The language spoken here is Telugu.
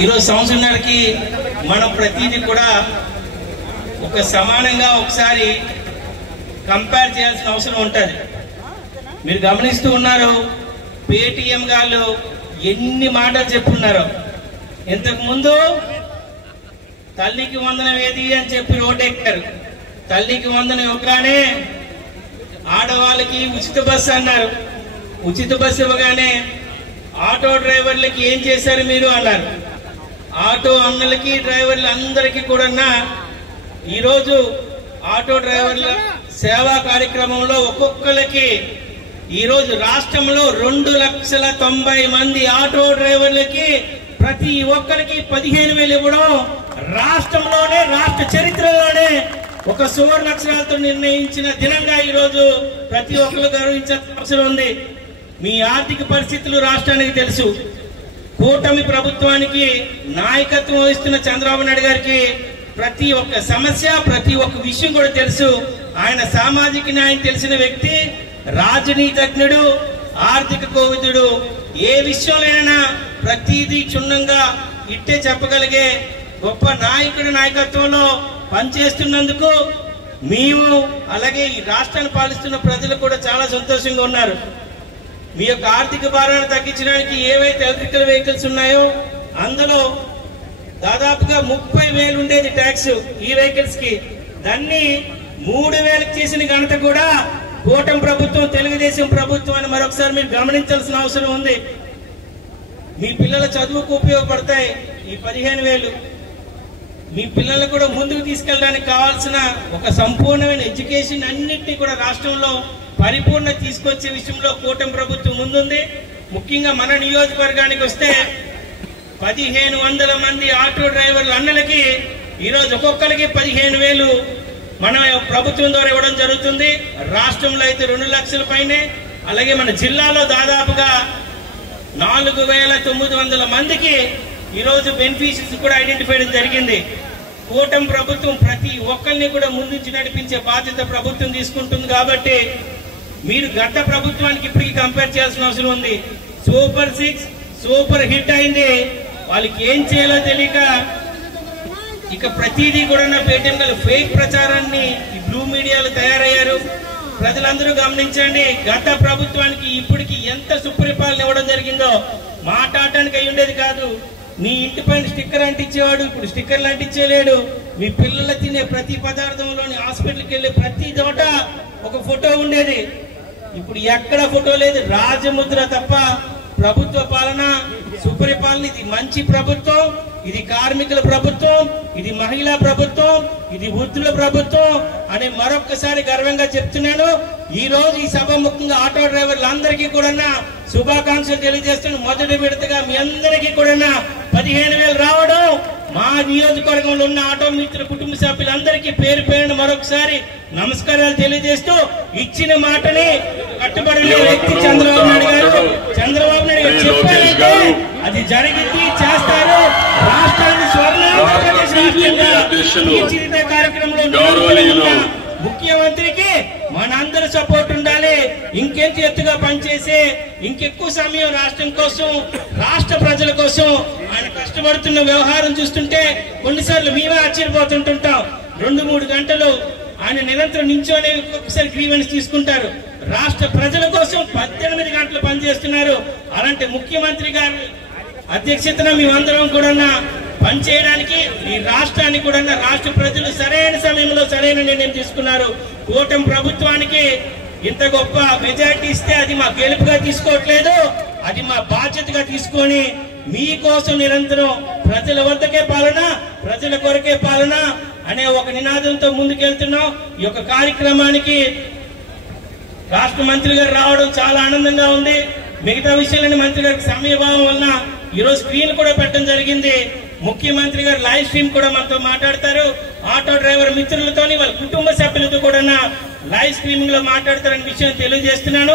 ఈరోజు సంవత్సరానికి మనం ప్రతిదీ కూడా ఒక సమానంగా ఒకసారి కంపేర్ చేయాల్సిన అవసరం ఉంటుంది. మీరు గమనిస్తూ ఉన్నారు, పేటీఎం గాళ్ళు ఎన్ని మాటలు చెప్పున్నారు. ఇంతకు ముందు తల్లికి వందనం ఏది అని చెప్పి రోడ్డెక్కారు. తల్లికి వందనం ఇవ్వగానే ఆడవాళ్ళకి ఉచిత బస్సు అన్నారు. ఉచిత బస్సు ఇవ్వగానే ఆటో డ్రైవర్లకి ఏం చేశారు మీరు అన్నారు. ఆటో అన్నలకి డ్రైవర్లు అందరికీ కూడా ఈరోజు ఆటో డ్రైవర్ల సేవా కార్యక్రమంలో ఒక్కొక్కరికి ఈరోజు రాష్ట్రంలో 2,90,000 మంది ఆటో డ్రైవర్లకి ప్రతి ఒక్కరికి 15,000 ఇవ్వడం రాష్ట్రంలోనే, రాష్ట్ర చరిత్రలోనే ఒక సువర్ణాక్షరాలతో నిర్ణయించిన దినంగా ఈరోజు ప్రతి ఒక్కరు గౌరవించాల్సిన అవసరం ఉంది. మీ ఆర్థిక పరిస్థితులు రాష్ట్రానికి తెలుసు. కూటమి ప్రభుత్వానికి నాయకత్వం వహిస్తున్న చంద్రబాబు నాయుడు గారికి ప్రతి ఒక్క సమస్య, ప్రతి ఒక్క విషయం కూడా తెలుసు. ఆయన సామాజిక న్యాయం తెలిసిన వ్యక్తి, రాజనీతిజ్ఞుడు, ఆర్థిక కోవిదుడు. ఏ విషయంలోనైనా ప్రతిదీ క్షుణ్ణంగా ఇట్టే చెప్పగలిగే గొప్ప నాయకుడి నాయకత్వంలో పనిచేస్తున్నందుకు మేము, అలాగే ఈ రాష్ట్రాన్ని పాలిస్తున్న ప్రజలు కూడా చాలా సంతోషంగా ఉన్నారు. మీ యొక్క ఆర్థిక భారాన్ని తగ్గించడానికి ఏవైతే ఎలక్ట్రికల్ వెహికల్స్ ఉన్నాయో అందులో దాదాపుగా 30,000 ఉండేది ట్యాక్స్ ఈ వెహికల్స్ కి, దాన్ని 3,000 చేసిన ఘనత కూడా కూటమి ప్రభుత్వం, తెలుగుదేశం ప్రభుత్వం అని మరొకసారి మీరు గమనించాల్సిన అవసరం ఉంది. మీ పిల్లల చదువుకు ఉపయోగపడతాయి ఈ 15,000. మీ పిల్లలు కూడా ముందుకు తీసుకెళ్ళడానికి కావాల్సిన ఒక సంపూర్ణమైన ఎడ్యుకేషన్ అన్నింటినీ కూడా రాష్ట్రంలో పరిపూర్ణ తీసుకొచ్చే విషయంలో కూటమి ప్రభుత్వం ముందుంది. ముఖ్యంగా మన నియోజకవర్గానికి వస్తే 1,500 మంది ఆటో డ్రైవర్ల అన్నలకి ఈరోజు ఒక్కొక్కరికి 15,000 మన ప్రభుత్వం ద్వారా ఇవ్వడం జరుగుతుంది. రాష్ట్రంలో అయితే 2 లక్షల పైనే, అలాగే మన జిల్లాలో దాదాపుగా 4,900 మందికి ఈరోజు బెనిఫిషరీస్ కూడా ఐడెంటిఫై చేయడం జరిగింది. కూటమి ప్రభుత్వం ప్రతి ఒక్కరిని కూడా ముందుంచి నడిపించే బాధ్యత ప్రభుత్వం తీసుకుంటుంది. కాబట్టి మీరు గత ప్రభుత్వానికి ఇప్పటికీ కంపేర్ చేయాల్సిన అవసరం ఉంది. సూపర్ 6 సూపర్ హిట్ అయింది. వాళ్ళకి ఏం చేయాలో తెలియక ఇక ప్రతిదీ కూడా పేటీఎం గల ఫేక్ ప్రచారాన్ని ఈ బ్లూ మీడియాలో తయారయ్యారు. ప్రజలందరూ గమనించండి, గత ప్రభుత్వానికి ఇప్పటికి ఎంత సుపరిపాలన ఇవ్వడం జరిగిందో మాట్లాడటానికి అయి ఉండేది కాదు. మీ ఇంటి పైన స్టిక్కర్ అంటించేవాడు, ఇప్పుడు స్టిక్కర్లు అంటించేలేడు. మీ పిల్లలు తినే ప్రతి పదార్థంలోని, హాస్పిటల్కి వెళ్ళే ప్రతి చోట ఒక ఫోటో ఉండేది. ఇప్పుడు ఎక్కడ ఫోటో లేదు, రాజముద్ర తప్ప. ప్రభుత్వ పాలన, సుపరిపాలన. ఇది మంచి ప్రభుత్వం, ఇది కార్మికుల ప్రభుత్వం, ఇది మహిళా ప్రభుత్వం, ఇది వృద్ధుల ప్రభుత్వం అని మరొక్కసారి గర్వంగా చెప్తున్నాను. ఈ రోజు ఈ సభ ముఖ్యంగా ఆటో డ్రైవర్లందరికీ కూడా శుభాకాంక్షలు తెలియజేస్తున్నాను. మొదటి విడతగా మీ అందరికీ కూడా 15,000 రావడం, మా నియోజకవర్గంలో ఉన్న ఆటో మిత్రుల కుటుంబ సభ్యులందరికీ పేరు పేరున మరొకసారి నమస్కారాలు తెలియజేస్తూ, ఇచ్చిన మాటని కట్టుబడిన వ్యక్తి చంద్రబాబు నాయుడు గారు. చంద్రబాబు నాయుడు గారు చెప్పారంటే అది జరిగింది, చేస్తారు. రాష్ట్రాన్ని స్వర్ణాంధ్రప్రదేశ్ కార్యక్రమంలో ముఖ్యమంత్రికి మనందరూ సపోర్ట్ ఉండాలి. ఇంకెంత ఎత్తుగా పనిచేసి ఇంకెక్కువ సమయం రాష్ట్రం కోసం, రాష్ట్ర ప్రజల కోసం ఆయన కష్టపడుతున్న వ్యవహారం చూస్తుంటే కొన్నిసార్లు మేమే ఆశ్చర్యపోతుంటుంటాం. 2-3 గంటలు ఆయన నిరంతరం నించోనే ఒక్కొక్కసారి గ్రీవెన్స్ తీసుకుంటారు. రాష్ట్ర ప్రజల కోసం 18 గంటలు పనిచేస్తున్నారు. అలాంటి ముఖ్యమంత్రి గారు అధ్యక్షతన మేమందరం కూడా పనిచేయడానికి, ఈ రాష్ట్రానికి కూడా రాష్ట్ర ప్రజలు సరైన సమయంలో సరైన నిర్ణయం తీసుకున్నారు. కూటమి ప్రభుత్వానికి ఇంత గొప్ప మెజారిటీ ఇస్తే అది మా గెలుపుగా తీసుకోవట్లేదు, అది మా బాధ్యతగా తీసుకొని మీకోసం నిరంతరం ప్రజల వద్దకే పాలన, ప్రజల కొరకే పాలన అనే ఒక నినాదంతో ముందుకెళ్తున్నాం. ఈ యొక్క కార్యక్రమానికి రాష్ట్ర మంత్రి గారు రావడం చాలా ఆనందంగా ఉంది. మిగతా విషయాలని మంత్రి గారికి సమయభావం వలన ఈరోజు స్క్రీన్ కూడా పెట్టడం జరిగింది. ముఖ్యమంత్రి గారు లైవ్ స్ట్రీమ్ కూడా మనతో మాట్లాడతారు. ఆటో డ్రైవర్ మిత్రులతో, వాళ్ళ కుటుంబ సభ్యులతో కూడా లైవ్ స్ట్రీమింగ్ లో మాట్లాడతారనే విషయం తెలియజేస్తున్నాను.